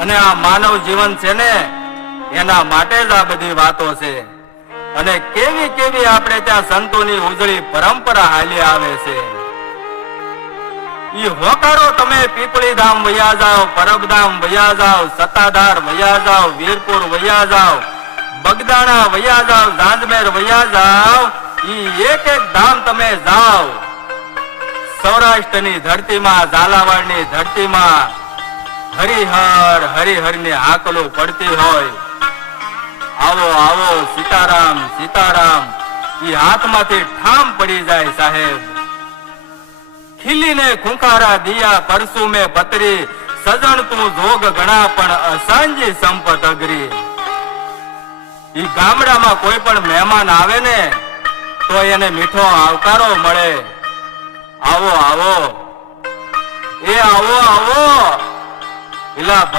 અને આ માનવ જીવન છે ને એના માટે જ આ બધી વાતો છે. અને કેવી કેવી આપણે ત્યાં સંતોની ઉજળી પરંપરા હાલી આવે છે. ઈ હોકારો તમે પીપળી ધામ વયા જાઓ, પરબધામ વયા જાઓ, સત્તાધાર વયા જાઓ, વીરપુર વયા જાઓ, બગદાણા વયા જાઓ, ઝાંઝમેર વયા જાઓ, ઈ એક એક ધામ તમે જાઓ, સૌરાષ્ટ્રની ધરતીમાં, ઝાલાવાડની ધરતીમાં હરિહર હરિહરની આકલો પડતી હોય. આવો આવો સીતારામ સીતારામ ઈ હાથમાંથી ઠામ પડી જાય સાહેબ. ખીલીને ખુંખારા દિયા પરસુ મે પતરી, સજણ તું જોગ ગણા પણ અસાંજી સંપત અગરી. ઈ ગામડામાં કોઈ પણ મહેમાન આવે ને તો એને મીઠો આવકારો મળે. આવો આવો, એ આવો આવો.